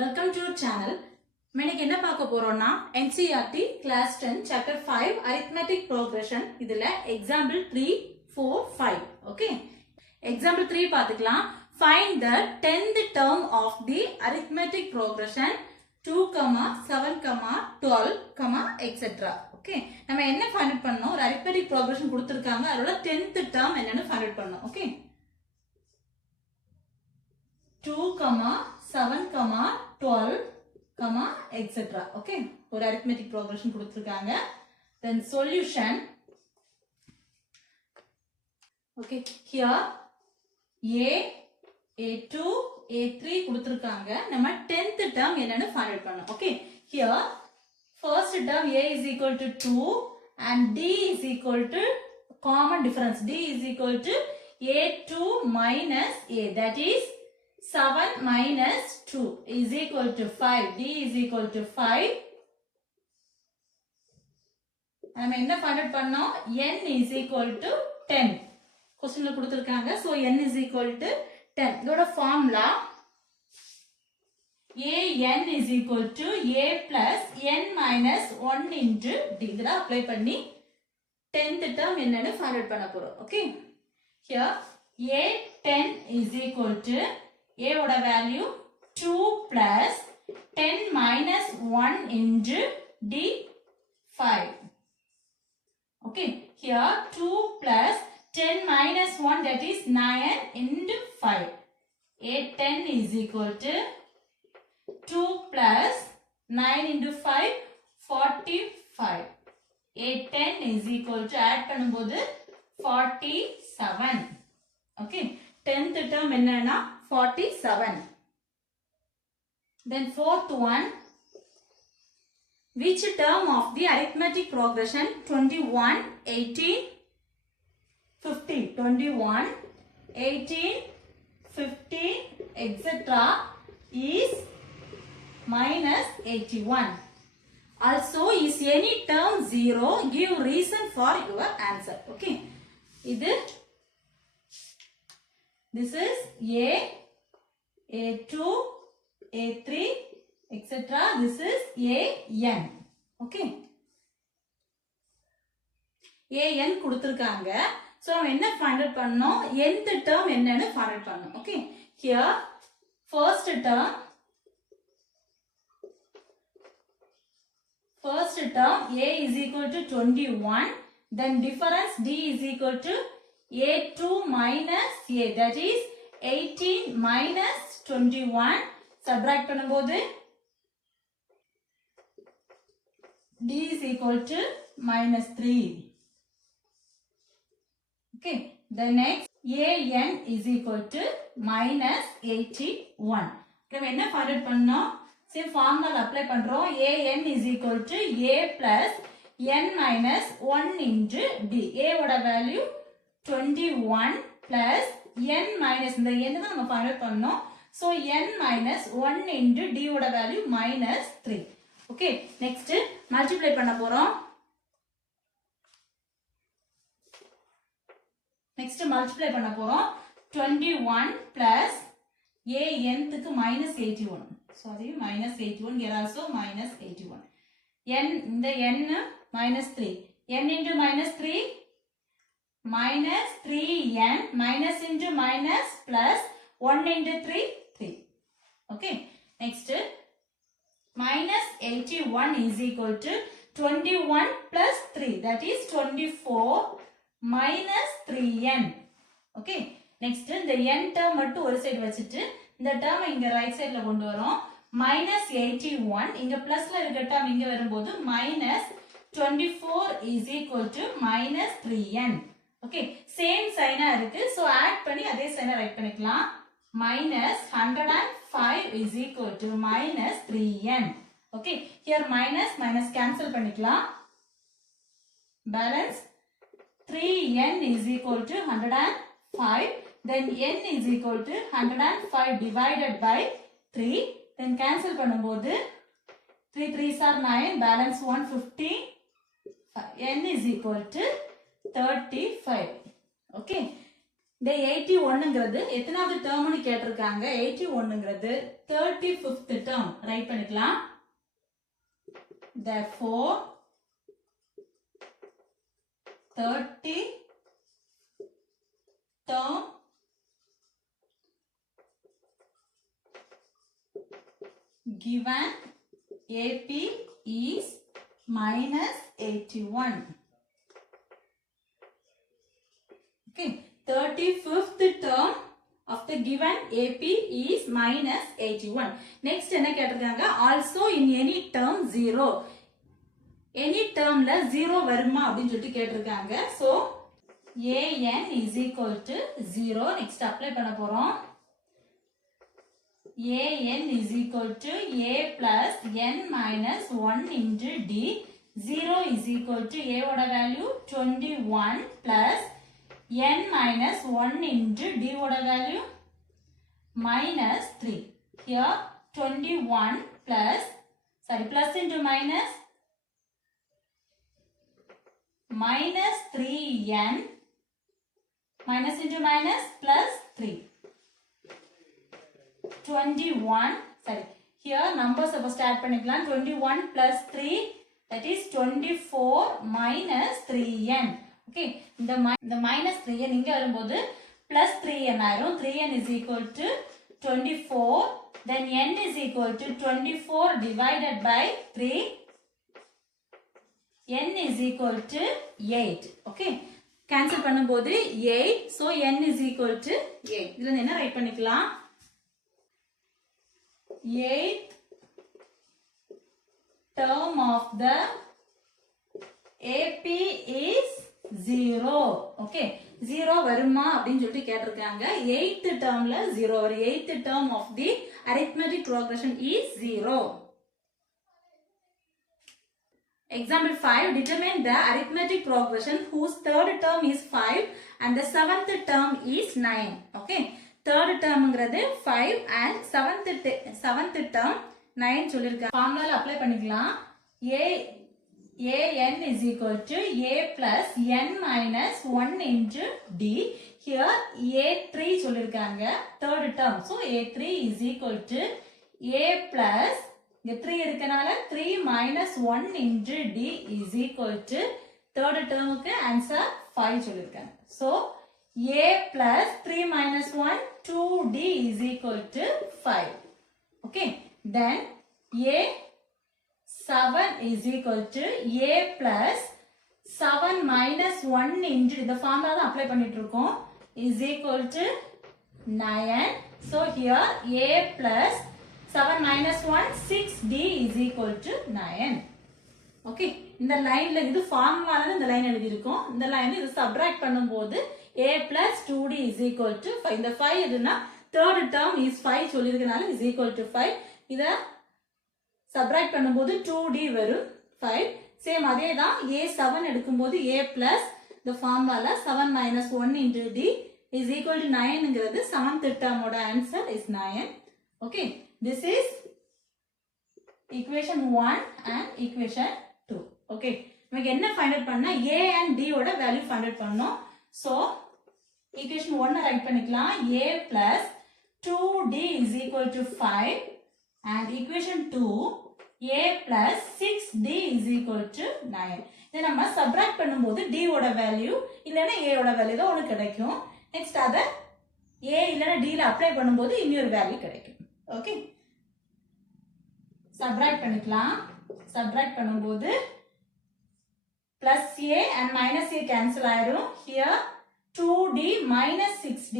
Welcome to our channel. இன்னைக்கு என்ன பார்க்க போறோம்னா Ncert class 10 chapter 5 arithmetic progression இதுல example 3 4 5 okay example 3 பார்த்துக்கலாம். Find the 10th term of the arithmetic progression 2, 7, 12, etc. okay நம்ம என்ன find out பண்ணனும்? ஒரு arithmetic progression கொடுத்திருக்காங்க. அதோட 10th term என்னன்னு find out பண்ணனும். okay 2, 7, 12, etc. okay ஒரு arithmetic progression கொடுத்திருக்காங்க. Then solution. okay here a2 a3 கொடுத்திருக்காங்க. நம்ம 10th term என்னன்னு find out பண்ணனும். okay here first term a is equal to 2 and d is equal to common difference. d is equal to a2 minus a, that is 7 minus 2 is equal to 5. d is equal to 5. நம்ம என்ன find out பண்ணோம்? n is equal to 10. क्वेश्चनல கொடுத்திருக்காங்க. so n is equal to 10. இதோட formula an is equal to a plus n minus 1 into d. இதெல்லாம் அப்ளை பண்ணி 10th term என்னன்னு find out பண்ண போறோம். okay here a10 is equal to a ஓட வேல்யூ 2 plus 10 minus 1 into d 5. okay here 2 plus 10 minus 1, that is 9 into 5. a10 is equal to 2 plus 9 into 5 45. a10 is equal to add பண்ணும்போது 47. okay 10th term என்னன்னா 47. then fourth one, which term of the arithmetic progression 21 18 50 21 18 50 etc. is minus 81. also is any term 0, give reason for your answer. okay this is a2 a3 etc. this is an. okay an கொடுத்திருக்காங்க. so நம்ம என்ன find out பண்ணனும்? nth term என்னன்னு find out பண்ணனும். okay here first term a is equal to 21, then difference d is equal to a2 minus a, that is 18 minus 21. subtract பண்ணும்போது d is equal to minus 3. okay the next an is equal to minus 81. நம்ம என்ன find out பண்ணோம்? same formula apply பண்றோம். an is equal to a plus n minus 1 into d. a ஓட வேல்யூ 21 plus n minus இந்த n தான் நம்ம find out பண்ணோம். so n minus 1 into d ஓட value minus 3. okay next multiply பண்ண போறோம். next multiply பண்ண போறோம். 21 plus a nth க்கு minus 81. sorry minus 81, here also minus 81. n இந்த n minus 3. n into minus 3 minus 3n minus into minus plus 1 into 3 3. okay next minus 81 is equal to 21 plus 3, that is 24 minus 3n. okay next இந்த n term மட்டும் ஒரு சைடு வச்சிட்டு இந்த term இங்க ரைட் சைடுல கொண்டு வரோம். minus 81 இங்க பிளஸ்ல இருக்க term இங்க வரும்போது minus 24 is equal to minus 3n. okay same sign இருக்கு. so add பண்ணி அதே sign ரைட் பண்ணிக்கலாம். minus 105 is equal to minus 3n. okay here minus minus cancel பண்ணிக்கலாம். balance 3n is equal to 105. then n is equal to 105 divided by 3. then cancel பண்ணும்போது 3 3s are 9, balance 150. n is equal to 35. okay இந்த 81ங்கிறது எத்தனாவது டேர்ம்னு கேட்டிருக்காங்க. 81ங்கிறது 35th term. Right பண்ணிக்கலாம். Therefore 30 term given AP is minus 81. Okay, 35th term of the given AP is minus 81. Next என்ன கேட்டிருக்காங்க, also in any term 0. Any termல 0 வருமா அப்படின்னு சொல்லிட்டு கேட்டிருக்காங்க. So an is equal to 0. Next apply பண்ண போறோம். an is equal to a plus n minus 1 into d. 0 is equal to a ஓட value 21 plus n minus 1 into d ஓட value minus 3. Here 21 plus, plus into minus, minus 3n, minus into minus plus 3. 21, here numbers start பண்ணிக்கலாம். 21 plus 3, that is 24 minus 3n. Okay, இந்த minus 3n இங்க வரும்போது plus 3n ஆயிரும். 3n is equal to 24, then n is equal to 24 divided by 3. n is equal to 8. Okay, cancel பண்ணும்போது 8, so n is equal to 8. இதுல என்ன ரைட் பண்ணிக்கலாம், 8th term of the AP is 0. Okay, 0 வருமா அப்படின்னு சொல்லிட்டு கேட்டிருக்காங்க. 8th termல 0 வரும். 8th term of the arithmetic progression is 0. Example 5, determine the arithmetic progression whose third term is 5 and the seventh term is 9. Okay, third termங்கிறது 5 and seventh term 9 சொல்லிருக்காங்க. ஃபார்முலால அப்ளை பண்ணிக்கலாம். an is equal to a plus n minus 1 into d. Here a3 சொல்லிருக்காங்க, third term. So a3 is equal to a plus, இங்க 3 இருக்கனால 3 minus 1 into d is equal to third termக்கு answer 5 சொல்லிருக்காங்க. So a plus 3 minus 1, 2d is equal to 5. Okay, then a7 is equal to a plus 7 minus 1 into, இந்த ஃபார்முலா தான் அப்ளை பண்ணிட்டு இருக்கோம், is equal to 9. So here a plus 7 minus 1, 6d is equal to 9. Okay, இந்த லைன்ல இது ஃபார்முலால இந்த லைன் எழுதி இருக்கோம். இந்த லைன் இது சப்ட்ராக்ட் பண்ணும்போது a plus 2d is equal to 5. இந்த 5 எதுனா third term is 5 சொல்லிருக்கனால is equal to 5. இத சப்ட்ராக்ட் பண்ணும்போது 2d வரும் 5. சேம் அதே தான் a7 எடுக்கும்போது a plus the formula 7 minus 1 into d is equal to 9ங்கிறது 7th term ஓட answer is 9. Okay, this is equation 1 and equation 2. Okay, நமக்கு என்ன find out பண்ணா a and d ஓட value find out பண்ணோம். So equation 1 ரைட் பண்ணிக்கலாம். a plus 2d is equal to 5 and equation 2 a plus 6d is equal to 9. இதை நம்ம subtract பண்ணும்போது d ஓட வேல்யூ இல்லனா a ஓட வேல்யூ தான் உங்களுக்கு கிடைக்கும். நெக்ஸ்ட் அத a இல்லனா d ல அப்ளை பண்ணும்போது இன்னொரு வேல்யூ கிடைக்கும். ஓகே, subtract பண்ணிக்கலாம். subtract பண்ணும்போது plus a and minus a cancel ஆயிரும். Here 2d minus 6d,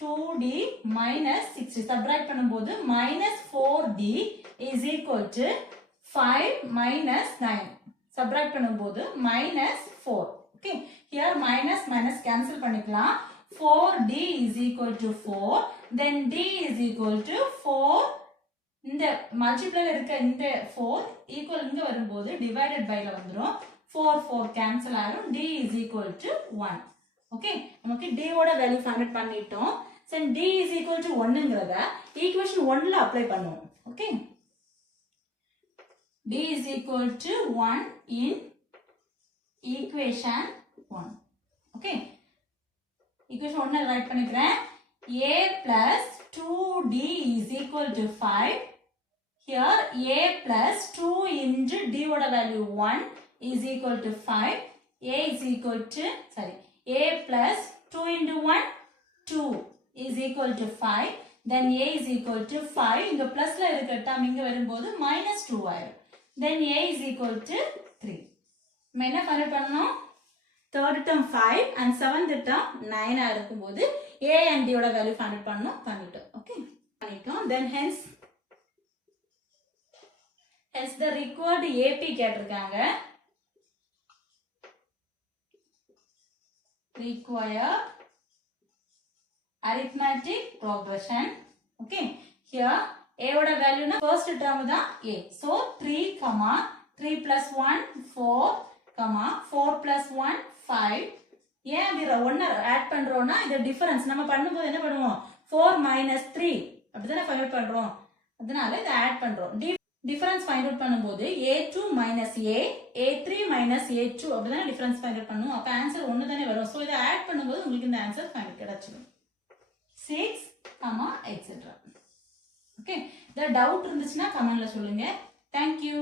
2d minus 6d subtract பண்ணும்போது minus 4d is equal to 5 minus 9. subtract பண்ணும்போது minus 4. Okay, here minus minus cancel பண்ணிக்கலாம். 4d is equal to 4, then d is equal to 4. இந்த மல்டிப்ளைல இருக்க இந்த 4 ஈக்குவல் இங்க வரும்போது டிவைடட் பைல வந்துரும். 4 4 கேன்சல் ஆகும். d is equal to 1. Okay, நமக்கு d ஓட வேல்யூ ஃபைண்ட் அவுட் பண்ணிட்டோம். So d is equal to 1ங்கறத ஈக்குவேஷன் 1 ல அப்ளை பண்ணுவோம். Okay, d is equal to 1 in equation 1. Okay, equation 1 write பண்ணிக்கிறேன். a plus 2d is equal to 5. Here a plus 2 into d ஓட value 1 is equal to 5. A is equal to, sorry, a plus 2 into 1, 2 is equal to 5. Then a is equal to 5. இங்க plusல இருக்க term இங்க வரும்போது minus 2 ஆயிரும். Then a is equal to 3. நம்ம என்ன பண்ணணும்? Third term 5 and seventh term 9 ஆ இருக்கும்போது a and d ஓட value find பண்ணணும். பண்ணிட்டோம். Okay? பண்ணிட்டோம். Then hence the required AP கேட்டிருக்காங்க. Require arithmetic progression. Okay, here a oda value na first term da a, so 3 plus 1 4 4 plus 1 5. ஏன் இது ஒண்ணு ஆட் பண்றோம்னா இந்த டிஃபரன்ஸ் நம்ம பண்ணும்போது என்ன பண்ணுவோம் 4 minus 3 அப்படிதானே ஃபைண்ட் பண்றோம், அதனால இத ஆட் பண்றோம். டிஃபரன்ஸ் ஃபைண்ட் அவுட் பண்ணும்போது a2 minus a, a3 minus a2 அப்படிதானே டிஃபரன்ஸ் ஃபைண்ட் அவுட் பண்ணுவோம். அப்ப ஆன்சர் ஒன்னு தானே வரும். சோ இத ஆட் பண்ணும்போது உங்களுக்கு இந்த ஆன்சர் ஃபைண்ட் கிடைச்சிடும். 6, etc. ஓகே, இந்த டவுட் இருந்துச்சுன்னா கமெண்ட்ல சொல்லுங்க. Thank you.